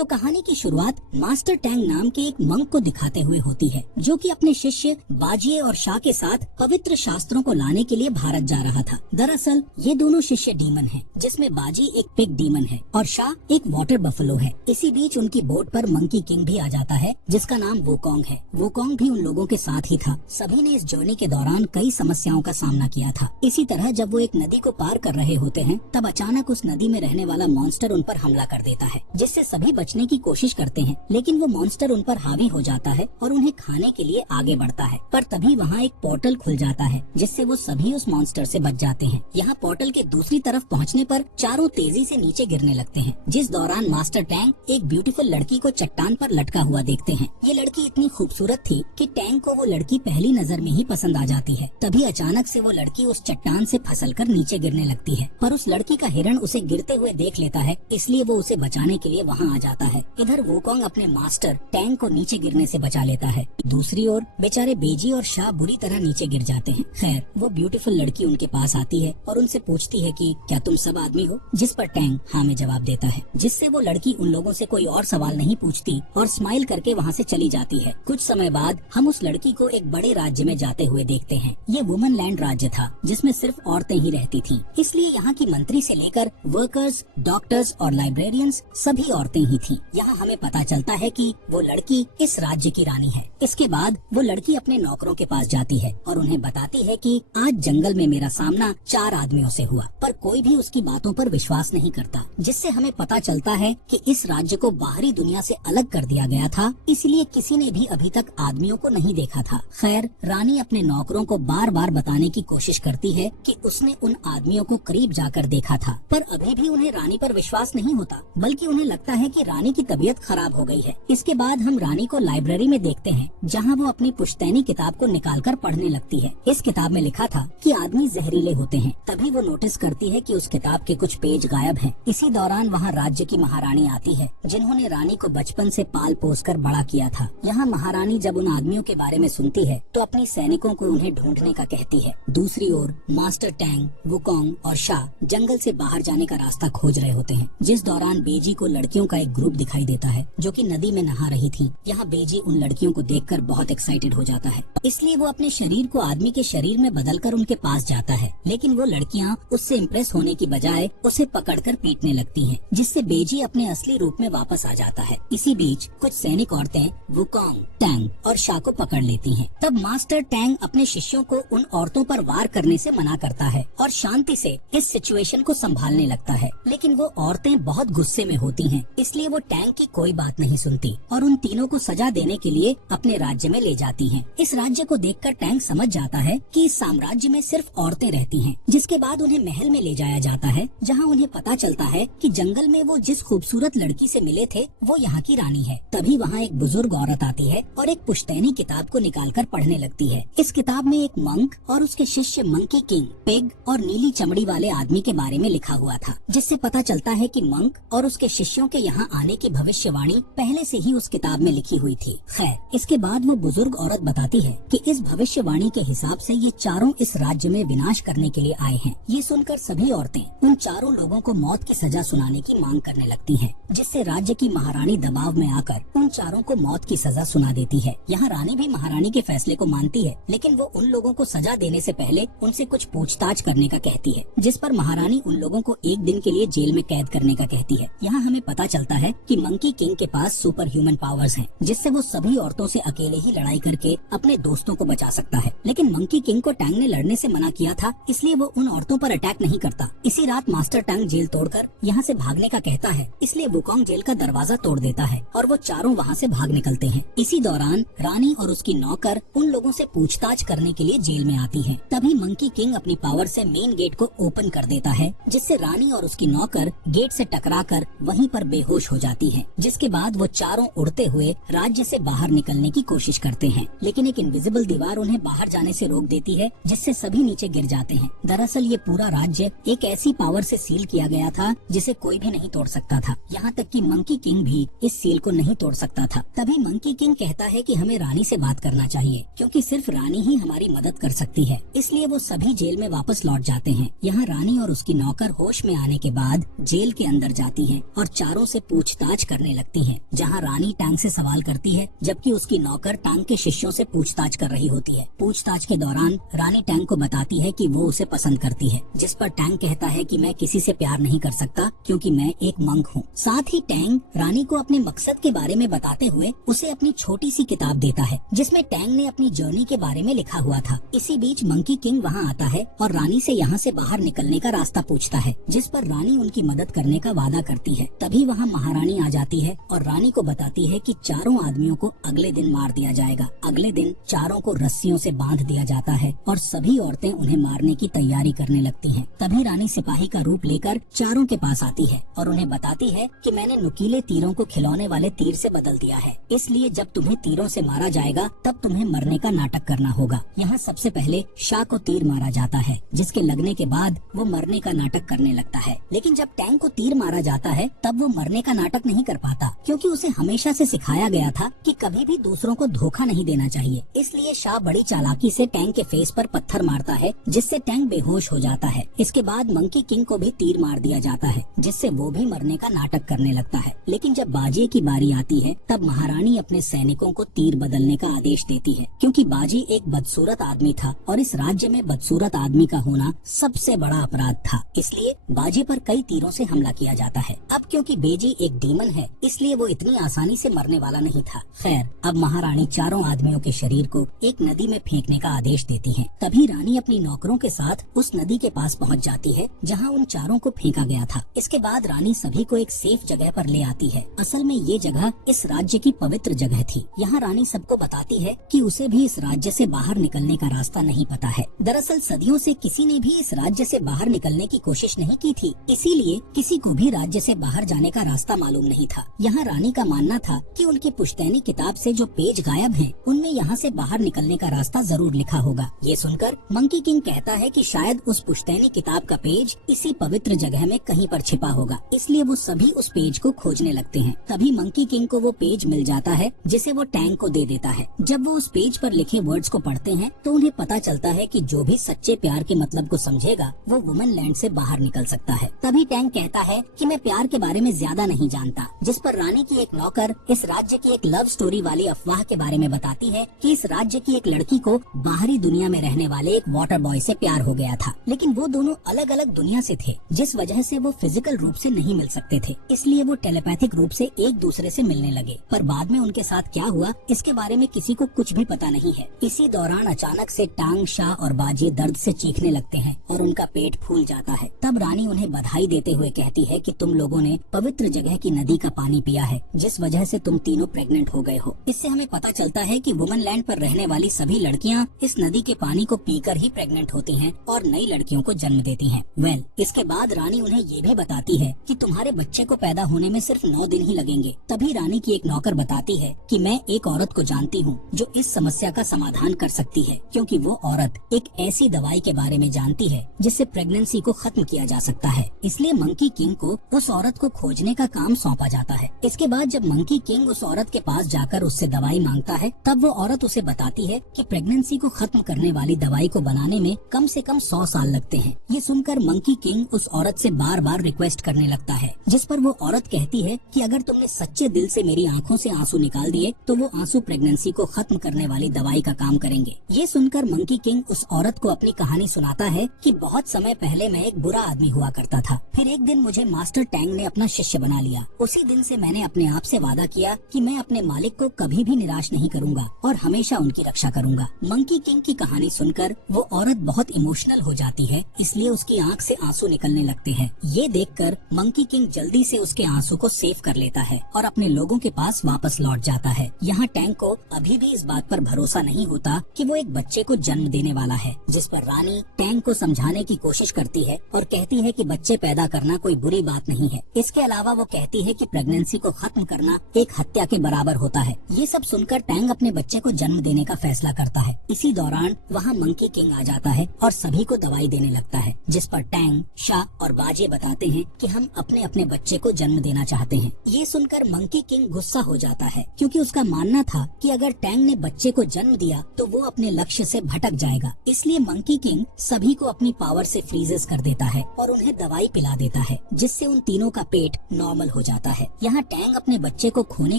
तो कहानी की शुरुआत मास्टर टैंग नाम के एक मंक को दिखाते हुए होती है, जो कि अपने शिष्य बाजिए और शाह के साथ पवित्र शास्त्रों को लाने के लिए भारत जा रहा था। दरअसल ये दोनों शिष्य डीमन हैं, जिसमें बाजी एक पिग डीमन है और शाह एक वाटर बफलो है। इसी बीच उनकी बोट पर मंकी किंग भी आ जाता है, जिसका नाम वोकोंग है। वोकोंग भी उन लोगों के साथ ही था। सभी ने इस जर्नी के दौरान कई समस्याओं का सामना किया था। इसी तरह जब वो एक नदी को पार कर रहे होते हैं, तब अचानक उस नदी में रहने वाला मॉन्स्टर उन पर हमला कर देता है, जिससे सभी बचने की कोशिश करते हैं, लेकिन वो मॉन्स्टर उन पर हावी हो जाता है और उन्हें खाने के लिए आगे बढ़ता है। पर तभी वहाँ एक पोर्टल खुल जाता है, जिससे वो सभी उस मॉन्स्टर से बच जाते हैं। यहाँ पोर्टल के दूसरी तरफ पहुँचने पर चारों तेजी से नीचे गिरने लगते हैं, जिस दौरान मास्टर टैंग एक ब्यूटीफुल लड़की को चट्टान पर लटका हुआ देखते हैं। ये लड़की इतनी खूबसूरत थी कि टैंग को वो लड़की पहली नजर में ही पसंद आ जाती है। तभी अचानक से वो लड़की उस चट्टान से फिसलकर नीचे गिरने लगती है, पर उस लड़की का हिरण उसे गिरते हुए देख लेता है, इसलिए वो उसे बचाने के लिए वहाँ आ जाता है। इधर वोकोंग अपने मास्टर टैंग को नीचे गिरने से बचा लेता है। दूसरी ओर बेचारे बेजी और शाह बुरी तरह नीचे गिर जाते हैं। खैर, वो ब्यूटीफुल लड़की उनके पास आती है और उनसे पूछती है कि क्या तुम सब आदमी हो, जिस पर टैंग हाँ में जवाब देता है, जिससे वो लड़की उन लोगों से कोई और सवाल नहीं पूछती और स्माइल करके वहाँ से चली जाती है। कुछ समय बाद हम उस लड़की को एक बड़े राज्य में जाते हुए देखते हैं। ये वुमन लैंड राज्य था, जिसमें सिर्फ औरतें ही रहती थीं। इसलिए यहाँ की मंत्री से लेकर वर्कर्स, डॉक्टर्स और लाइब्रेरियंस सभी औरतें ही थीं। यहाँ हमें पता चलता है कि वो लड़की इस राज्य की रानी है। इसके बाद वो लड़की अपने नौकरों के पास जाती है और उन्हें बताती है कि आज जंगल में मेरा सामना 4 आदमियों से हुआ, पर कोई भी उसकी बातों पर विश्वास नहीं करता, जिससे हमें पता चलता है कि इस राज्य को बाहरी दुनिया से अलग कर दिया गया था, इसलिए किसी ने भी अभी तक आदमियों को नहीं देखा था। खैर, रानी अपने नौकरों को बार बार बताने की कोशिश करती है कि उसने उन आदमियों को करीब जाकर देखा था, पर अभी भी उन्हें रानी पर विश्वास नहीं होता, बल्कि उन्हें लगता है कि रानी की तबीयत खराब हो गई है। इसके बाद हम रानी को लाइब्रेरी में देखते हैं, जहाँ वो अपनी पुश्तैनी किताब को निकालकर पढ़ने लगती है। इस किताब में लिखा था कि आदमी जहरीले होते हैं। तभी वो नोटिस करती है कि उस किताब के कुछ पेज गायब हैं। इसी दौरान वहाँ राज्य की महारानी आती है, जिन्होंने रानी को बचपन से पाल पोस कर बड़ा किया था। यहाँ महारानी जब उन आदमियों के बारे में सुनती है, तो अपनी सैनिकों को उन्हें ढूंढने का कहती है। दूसरी ओर मास्टर टैंग, वुकोंग और शाह जंगल से बाहर जाने का रास्ता खोज रहे होते हैं, जिस दौरान बेजी को लड़कियों का एक ग्रुप दिखाई देता है, जो कि नदी में नहा रही थी। यहाँ बेजी उन लड़कियों को देखकर बहुत एक्साइटेड हो जाता है, इसलिए वो अपने शरीर को आदमी के शरीर में बदलकर उनके पास जाता है, लेकिन वो लड़कियाँ उससे इम्प्रेस होने की बजाय उसे पकड़कर पीटने लगती हैं, जिससे बेजी अपने असली रूप में वापस आ जाता है। इसी बीच कुछ सैनिक औरतें वुकोंग, टैंग और शाह को पकड़ लेती हैं। तब मास्टर टैंग अपने शिष्यों को उन औरतों पर वार करने से मना करता है और शांति से इस सिचुएशन को संभालने लगता है, लेकिन वो औरतें बहुत गुस्से में होती हैं, इसलिए वो टैंग की कोई बात नहीं सुनती और उन तीनों को सजा देने के लिए अपने राज्य में ले जाती हैं। इस राज्य को देखकर टैंग समझ जाता है कि इस साम्राज्य में सिर्फ औरतें रहती हैं। जिसके बाद उन्हें महल में ले जाया जाता है, जहाँ उन्हें पता चलता है कि जंगल में वो जिस खूबसूरत लड़की से मिले थे, वो यहाँ की रानी है। तभी वहाँ एक बुजुर्ग औरत आती है और एक पुश्तैनी किताब को निकालकर पढ़ने लगती है। इस किताब में एक मंक और उसके शिष्य मंकी किंग, पिग और नीली चमड़ी वाले आदमी के बारे में लिखा हुआ था, जिससे पता चलता है कि मंक और उसके शिष्यों के यहाँ आने की भविष्यवाणी पहले से ही उस किताब में लिखी हुई थी। खैर, इसके बाद वो बुजुर्ग औरत बताती है कि इस भविष्यवाणी के हिसाब से ये चारों इस राज्य में विनाश करने के लिए आए हैं। ये सुनकर सभी औरतें उन चारों लोगों को मौत की सजा सुनाने की मांग करने लगती हैं, जिससे राज्य की महारानी दबाव में आकर उन चारों को मौत की सजा सुना देती है। यहाँ रानी भी महारानी के फैसले को मानती है, लेकिन वो उन लोगों को सजा देने से पहले उनसे कुछ पूछताछ करने का कहती है, जिस पर महारानी उन लोगों को 1 दिन के लिए जेल में कैद करने का कहती है। यहाँ हमें पता चलता है कि मंकी किंग के पास सुपर ह्यूमन पावर्स हैं, जिससे वो सभी औरतों से अकेले ही लड़ाई करके अपने दोस्तों को बचा सकता है। लेकिन मंकी किंग को टैंग ने लड़ने से मना किया था, इसलिए वो उन औरतों पर अटैक नहीं करता। इसी रात मास्टर टैंग जेल तोड़कर यहाँ से भागने का कहता है, इसलिए वुकोंग जेल का दरवाजा तोड़ देता है और वो चारों वहाँ से भाग निकलते हैं। इसी दौरान रानी और उसकी नौकर उन लोगों से पूछताछ करने के लिए जेल में आती है। तभी मंकी किंग अपनी पावर से मेन गेट को ओपन कर देता है, जिससे रानी और उसकी नौकर गेट से टकराकर वहीं पर बेहोश हो जाती है। जिसके बाद वो चारों उड़ते हुए राज्य से बाहर निकलने की कोशिश करते हैं, लेकिन एक इनविजिबल दीवार उन्हें बाहर जाने से रोक देती है, जिससे सभी नीचे गिर जाते हैं। दरअसल ये पूरा राज्य एक ऐसी पावर से सील किया गया था जिसे कोई भी नहीं तोड़ सकता था। यहाँ तक कि मंकी किंग भी इस सील को नहीं तोड़ सकता था। तभी मंकी किंग कहता है कि हमें रानी से बात करना चाहिए, क्योंकि सिर्फ रानी ही हमारी मदद कर सकती है। इसलिए वो सभी जेल में वापस लौट जाते हैं। यहाँ रानी और उसकी नौकर होश में आने के बाद जेल के अंदर जाती है और चारों से पूछ पूछताछ करने लगती हैं, जहां रानी टैंग से सवाल करती है जबकि उसकी नौकर टैंग के शिष्यों से पूछताछ कर रही होती है। पूछताछ के दौरान रानी टैंग को बताती है कि वो उसे पसंद करती है, जिस पर टैंग कहता है कि मैं किसी से प्यार नहीं कर सकता क्योंकि मैं एक मंक हूँ। साथ ही टैंग रानी को अपने मकसद के बारे में बताते हुए उसे अपनी छोटी सी किताब देता है, जिसमें टैंग ने अपनी जर्नी के बारे में लिखा हुआ था। इसी बीच मंकी किंग वहाँ आता है और रानी से यहाँ से बाहर निकलने का रास्ता पूछता है, जिस पर रानी उनकी मदद करने का वादा करती है। तभी वहाँ महारानी आ जाती है और रानी को बताती है कि चारों आदमियों को अगले दिन मार दिया जाएगा। अगले दिन चारों को रस्सियों से बांध दिया जाता है और सभी औरतें उन्हें मारने की तैयारी करने लगती हैं। तभी रानी सिपाही का रूप लेकर चारों के पास आती है और उन्हें बताती है कि मैंने नुकीले तीरों को खिलौने वाले तीर से बदल दिया है, इसलिए जब तुम्हें तीरों से मारा जाएगा तब तुम्हें मरने का नाटक करना होगा। यहाँ सबसे पहले शाह को तीर मारा जाता है, जिसके लगने के बाद वो मरने का नाटक करने लगता है। लेकिन जब टैंग को तीर मारा जाता है तब वो मरने का नाटक नहीं कर पाता, क्योंकि उसे हमेशा से सिखाया गया था कि कभी भी दूसरों को धोखा नहीं देना चाहिए। इसलिए शाह बड़ी चालाकी से टैंग के फेस पर पत्थर मारता है, जिससे टैंग बेहोश हो जाता है। इसके बाद मंकी किंग को भी तीर मार दिया जाता है, जिससे वो भी मरने का नाटक करने लगता है। लेकिन जब बाजी की बारी आती है तब महारानी अपने सैनिकों को तीर बदलने का आदेश देती है, क्योंकि बाजी एक बदसूरत आदमी था और इस राज्य में बदसूरत आदमी का होना सबसे बड़ा अपराध था। इसलिए बाजी पर कई तीरों से हमला किया जाता है। अब क्योंकि बेजी एक डीमन है, इसलिए वो इतनी आसानी से मरने वाला नहीं था। खैर, अब महारानी चारों आदमियों के शरीर को एक नदी में फेंकने का आदेश देती है। तभी रानी अपनी नौकरों के साथ उस नदी के पास पहुंच जाती है जहां उन चारों को फेंका गया था। इसके बाद रानी सभी को एक सेफ जगह पर ले आती है। असल में ये जगह इस राज्य की पवित्र जगह थी। यहाँ रानी सबको बताती है कि उसे भी इस राज्य से बाहर निकलने का रास्ता नहीं पता है। दरअसल सदियों से किसी ने भी इस राज्य से बाहर निकलने की कोशिश नहीं की थी, इसीलिए किसी को भी राज्य से बाहर जाने का रास्ता मालूम नहीं था। यहाँ रानी का मानना था कि उनकी पुश्तैनी किताब से जो पेज गायब हैं, उनमें यहाँ से बाहर निकलने का रास्ता जरूर लिखा होगा। ये सुनकर मंकी किंग कहता है कि शायद उस पुश्तैनी किताब का पेज इसी पवित्र जगह में कहीं पर छिपा होगा, इसलिए वो सभी उस पेज को खोजने लगते हैं। तभी मंकी किंग को वो पेज मिल जाता है, जिसे वो टैंग को दे देता है। जब वो उस पेज पर लिखे वर्ड्स को पढ़ते हैं तो उन्हें पता चलता है कि जो भी सच्चे प्यार के मतलब को समझेगा वो वुमन लैंड से बाहर निकल सकता है। तभी टैंग कहता है कि मैं प्यार के बारे में ज्यादा नहीं जानता, जिस पर रानी की एक नौकर इस राज्य की एक लव स्टोरी वाली अफवाह के बारे में बताती है कि इस राज्य की एक लड़की को बाहरी दुनिया में रहने वाले एक वाटर बॉय से प्यार हो गया था, लेकिन वो दोनों अलग अलग दुनिया से थे, जिस वजह से वो फिजिकल रूप से नहीं मिल सकते थे। इसलिए वो टेलीपैथिक रूप से एक दूसरे से मिलने लगे, पर बाद में उनके साथ क्या हुआ इसके बारे में किसी को कुछ भी पता नहीं है। इसी दौरान अचानक से टांग, शाह और बाजी दर्द से चीखने लगते हैं और उनका पेट फूल जाता है। तब रानी उन्हें बधाई देते हुए कहती है कि तुम लोगों ने पवित्र जगह की नदी का पानी पिया है, जिस वजह से तुम तीनों प्रेग्नेंट हो गए हो। इससे हमें पता चलता है कि वुमन लैंड पर रहने वाली सभी लड़कियां इस नदी के पानी को पीकर ही प्रेग्नेंट होती हैं और नई लड़कियों को जन्म देती हैं। इसके बाद रानी उन्हें ये भी बताती है कि तुम्हारे बच्चे को पैदा होने में सिर्फ 9 दिन ही लगेंगे। तभी रानी की एक नौकर बताती है कि मैं एक औरत को जानती हूँ जो इस समस्या का समाधान कर सकती है, क्योंकि वो औरत एक ऐसी दवाई के बारे में जानती है जिससे प्रेगनेंसी को खत्म किया जा सकता है। इसलिए मंकी किंग को उस औरत को खोजने का काम सौंपा जाता है। इसके बाद जब मंकी किंग उस औरत के पास जाकर उससे दवाई मांगता है, तब वो औरत उसे बताती है कि प्रेगनेंसी को खत्म करने वाली दवाई को बनाने में कम से कम 100 साल लगते हैं। ये सुनकर मंकी किंग उस औरत से बार बार रिक्वेस्ट करने लगता है, जिस पर वो औरत कहती है कि अगर तुमने सच्चे दिल से मेरी आंखों से आंसू निकाल दिए तो वो आंसू प्रेगनेंसी को खत्म करने वाली दवाई का काम करेंगे। ये सुनकर मंकी किंग उस औरत को अपनी कहानी सुनाता है कि बहुत समय पहले मैं एक बुरा आदमी हुआ करता था, फिर एक दिन मुझे मास्टर टैंग ने अपना शिष्य बना लिया। उसी दिन से मैंने अपने आप से वादा किया कि मैं अपने मालिक को कभी भी निराश नहीं करूंगा और हमेशा उनकी रक्षा करूंगा। मंकी किंग की कहानी सुनकर वो औरत बहुत इमोशनल हो जाती है, इसलिए उसकी आंख से आंसू निकलने लगते हैं। ये देखकर मंकी किंग जल्दी से उसके आंसू को सेव कर लेता है और अपने लोगों के पास वापस लौट जाता है। यहाँ टैंग को अभी भी इस बात पर भरोसा नहीं होता कि वो एक बच्चे को जन्म देने वाला है, जिस पर रानी टैंग को समझाने की कोशिश करती है और कहती है कि बच्चे पैदा करना कोई बुरी बात नहीं है। इसके अलावा वो कहती है कि प्रेगनेंसी को खत्म करना एक हत्या के बराबर होता है। ये सब सुनकर टैंग अपने बच्चे को जन्म देने का फैसला करता है। इसी दौरान वहाँ मंकी किंग आ जाता है और सभी को दवाई देने लगता है, जिस पर टैंग, शाह और बाजे बताते हैं कि हम अपने अपने बच्चे को जन्म देना चाहते हैं। ये सुनकर मंकी किंग गुस्सा हो जाता है, क्योंकि उसका मानना था कि अगर टैंग ने बच्चे को जन्म दिया तो वो अपने लक्ष्य से भटक जाएगा। इसलिए मंकी किंग सभी को अपनी पावर से फ्रीजेस कर देता है और उन्हें दवाई पिला देता है, जिससे उन तीनों का पेट नॉर्मल हो जाता है। यहाँ टैंग अपने बच्चे को खोने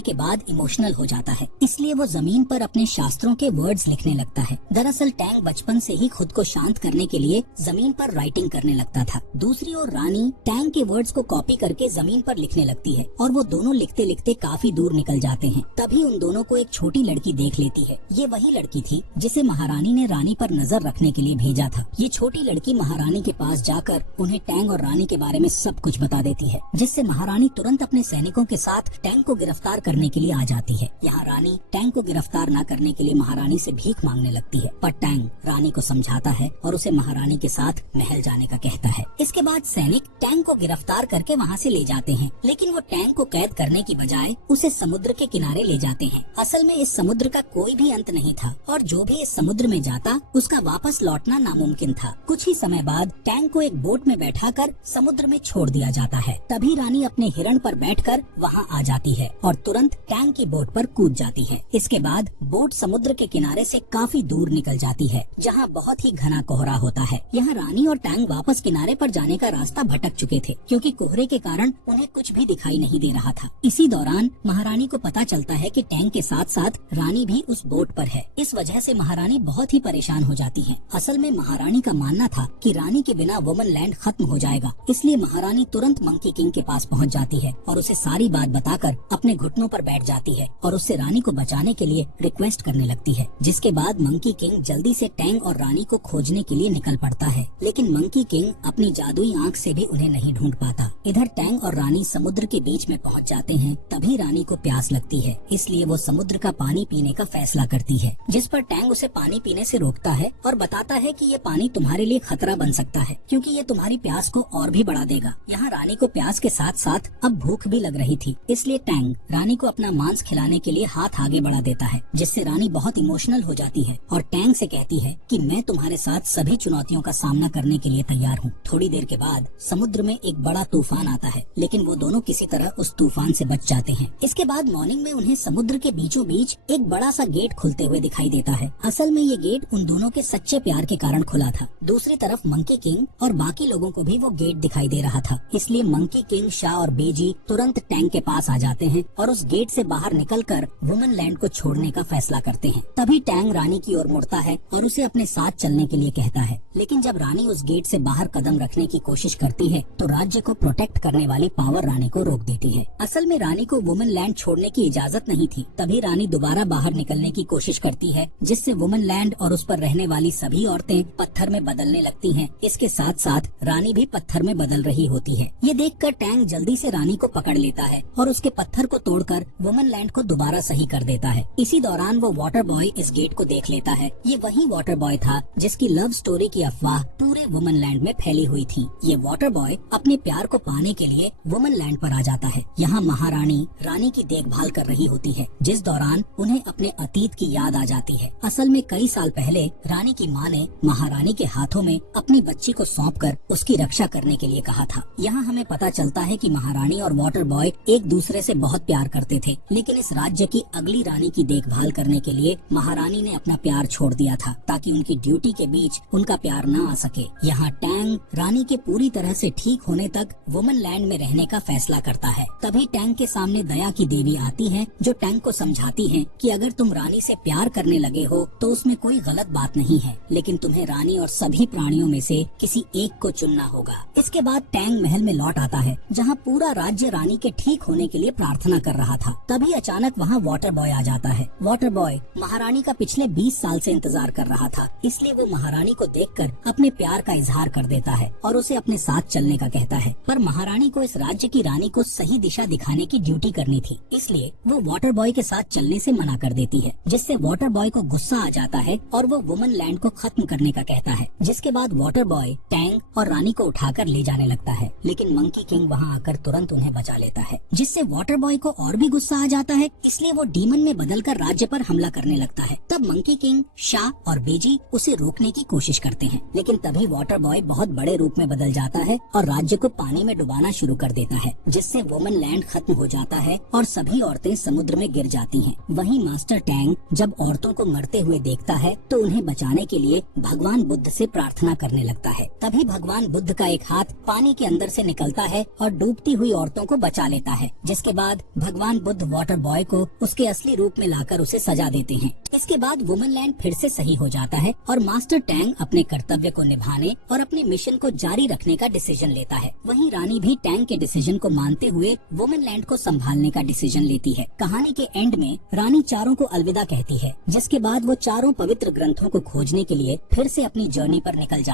के बाद इमोशनल हो जाता है, इसलिए वो जमीन पर अपने शास्त्रों के वर्ड्स लिखने लगता है। दरअसल टैंग बचपन से ही खुद को शांत करने के लिए जमीन पर राइटिंग करने लगता था। दूसरी ओर रानी टैंग के वर्ड्स को कॉपी करके जमीन पर लिखने लगती है और वो दोनों लिखते लिखते काफी दूर निकल जाते हैं। तभी उन दोनों को एक छोटी लड़की देख लेती है। ये वही लड़की थी जिसे महारानी ने रानी पर नजर रखने के लिए भेजा था। ये छोटी लड़की महारानी के पास जाकर उन्हें टैंग और रानी के बारे में सब कुछ बता देती है, जिससे महारानी तुरंत अपने सैनिकों के साथ टैंग को गिरफ्तार करने के लिए आ जाती है। यहाँ रानी टैंग को गिरफ्तार न करने के लिए महारानी से भीख मांगने लगती है, पर टैंग रानी को समझाता है और उसे महारानी के साथ महल जाने का कहता है। इसके बाद सैनिक टैंग को गिरफ्तार करके वहाँ से ले जाते हैं, लेकिन वो टैंग को कैद करने की बजाय उसे समुद्र के किनारे ले जाते हैं। असल में इस समुद्र का कोई भी अंत नहीं था और जो भी इस समुद्र में जाता उसका वापस लौटना नामुमकिन था। कुछ ही समय बाद टैंग को एक बोट में बैठाकर समुद्र में छोड़ दिया जाता है। तभी रानी अपने हिरण पर बैठकर वहाँ आ जाती है और तुरंत टैंग की बोट पर कूद जाती है। इसके बाद बोट समुद्र के किनारे से काफी दूर निकल जाती है, जहाँ बहुत ही घना कोहरा होता है। यहाँ रानी और टैंग वापस किनारे पर जाने का रास्ता भटक चुके थे, क्योंकि कोहरे के कारण उन्हें कुछ भी दिखाई नहीं दे रहा था। इसी दौरान महारानी को पता चलता है कि टैंग के साथ साथ रानी भी उस बोट पर है। इस वजह से महारानी बहुत ही परेशान हो जाती है। असल में महारानी का मानना था कि रानी के बिना वुमन लैंड खत्म हो जाएगा, इसलिए महारानी तुरंत मंकी किंग के पास पहुंच जाती है और उसे सारी बात बताकर अपने घुटनों पर बैठ जाती है और उससे रानी को बचाने के लिए रिक्वेस्ट करने लगती है। जिसके बाद मंकी किंग जल्दी से टैंग और रानी को खोजने के लिए निकल पड़ता है, लेकिन मंकी किंग अपनी जादुई आंख से भी उन्हें नहीं ढूंढ पाता। इधर टैंग और रानी समुद्र के बीच में पहुंच जाते हैं। तभी रानी को प्यास लगती है, इसलिए वो समुद्र का पानी पीने का फैसला करती है, जिस पर टैंग उसे पानी पीने से रोकता है और बताता है कि ये पानी तुम्हारे लिए खतरा बन सकता है, क्योंकि ये तुम्हारी प्यास को और भी बढ़ा देगा। यहाँ रानी को प्यास के साथ साथ अब भूख भी लग रही थी, इसलिए टैंग रानी को अपना मांस खिलाने के लिए हाथ आगे बढ़ा देता है, जिससे रानी बहुत इमोशनल हो जाती है और टैंग से कहती है कि मैं तुम्हारे साथ सभी चुनौतियों का सामना करने के लिए तैयार हूँ। थोड़ी देर के बाद समुद्र में एक बड़ा तूफान आता है, लेकिन वो दोनों किसी तरह उस तूफान से बच जाते हैं। इसके बाद मॉर्निंग में उन्हें समुद्र के बीचों बीच एक बड़ा सा गेट खुलते हुए दिखाई देता है। असल में ये गेट उन दोनों के सच्चे प्यार के कारण खुला था। दूसरी तरफ मंकी किंग और बाकी लोगों को भी वो गेट दिखाई दे रहा था, इसलिए मंकी किंग, शाह और बेजी तुरंत टैंग के पास आ जाते हैं और उस गेट से बाहर निकलकर वुमन लैंड को छोड़ने का फैसला करते हैं। तभी टैंग रानी की ओर मुड़ता है और उसे अपने साथ चलने के लिए कहता है, लेकिन जब रानी उस गेट से बाहर कदम रखने की कोशिश करती है तो राज्य को प्रोटेक्ट करने वाली पावर रानी को रोक देती है। असल में रानी को वुमन लैंड छोड़ने की इजाजत नहीं थी। तभी रानी दोबारा बाहर निकलने की कोशिश करती है, जिससे वुमन लैंड और उस पर रहने वाली सभी औरतें पत्थर में बदलने लगती हैं। इसके साथ साथ रानी भी पत्थर में बदल रही होती है। ये देखकर टैंग जल्दी से रानी को पकड़ लेता है और उसके पत्थर को तोड़कर वुमन लैंड को दोबारा सही कर देता है। इसी दौरान वो वाटर बॉय इस गेट को देख लेता है। ये वही वाटर बॉय था जिसकी लव स्टोरी की अफवाह पूरे वुमन लैंड में फैली हुई थी। ये वाटर बॉय अपने प्यार को पाने के लिए वुमन लैंड पर आ जाता है। यहाँ महारानी रानी की देखभाल कर रही होती है, जिस दौरान उन्हें अपने अतीत की याद आ जाती है। असल में कई साल पहले रानी की माँ ने महारानी के हाथों में अपनी बच्ची को सौंपकर उसकी रक्षा करने के लिए कहा था। यहाँ हमें पता चलता है कि महारानी और वाटर बॉय एक दूसरे से बहुत प्यार करते थे, लेकिन इस राज्य की अगली रानी की देखभाल करने के लिए महारानी ने अपना प्यार छोड़ दिया था, ताकि उनकी ड्यूटी के बीच उनका प्यार न आ सके। यहाँ टैंग रानी के पूरी तरह से ठीक होने तक वुमन लैंड में रहने का फैसला करता है। तभी टैंग के सामने दया की देवी आती है, जो टैंग को समझाती है कि अगर तुम रानी से प्यार करने लगे हो तो उसमें कोई गलत बात नहीं है, लेकिन तुम्हें रानी और सभी प्राणियों में से किसी एक को चुनना होगा। इसके बाद टैंग महल में लौट आता है, जहाँ पूरा राज्य रानी के ठीक होने के लिए प्रार्थना कर रहा था। तभी अचानक वहाँ वाटर बॉय आ जाता है। वाटर बॉय महारानी का पिछले 20 साल से इंतजार कर रहा था, इसलिए वो महारानी को देखकर अपने प्यार का इजहार कर देता है और उसे अपने साथ चलने का कहता है। पर महारानी को इस राज्य की रानी को सही दिशा दिखाने की ड्यूटी करनी थी, इसलिए वो वाटर बॉय के साथ चलने से मना कर देती है, जिससे वाटर बॉय को गुस्सा आ जाता है और वो वुमन लैंड को खत्म करने का कहता है। जिसके बाद वाटर बॉय टैंग और रानी को उठाकर ले जाने लगता है, लेकिन मंकी किंग वहाँ आकर तुरंत उन्हें बचा लेता है, जिससे वाटर बॉय को और भी गुस्सा आ जाता है, इसलिए वो डीमन में बदलकर राज्य पर हमला करने लगता है। तब मंकी किंग, शाह और बेजी उसे रोकने की कोशिश करते हैं, लेकिन तभी वाटर बॉय बहुत बड़े रूप में बदल जाता है और राज्य को पानी में डुबाना शुरू कर देता है, जिससे वुमन लैंड खत्म हो जाता है और सभी औरतें समुद्र में गिर जाती हैं। वहीं मास्टर टैंग जब औरतों को मरते हुए देखता है तो उन्हें बचाने के लिए भगवान बुद्ध से प्रार्थना करने लगता है। तभी भगवान बुद्ध का एक हाथ पानी के अंदर से निकलता है और डूबती हुई औरतों को बचा लेता है, जिसके बाद भगवान बुद्ध वाटर बॉय को उसके असली रूप में लाकर उसे सजा देते हैं। इसके बाद वुमनलैंड फिर से सही हो जाता है और मास्टर टैंग अपने कर्तव्य को निभाने और अपने मिशन को जारी रखने का डिसीजन लेता है। वहीं रानी भी टैंग के डिसीजन को मानते हुए वुमनलैंड को संभालने का डिसीजन लेती है। कहानी के एंड में रानी चारों को अलविदा कहती है, जिसके बाद वो चारों पवित्र ग्रंथों को खोजने के लिए फिर से अपनी जर्नी पर निकल जाती है।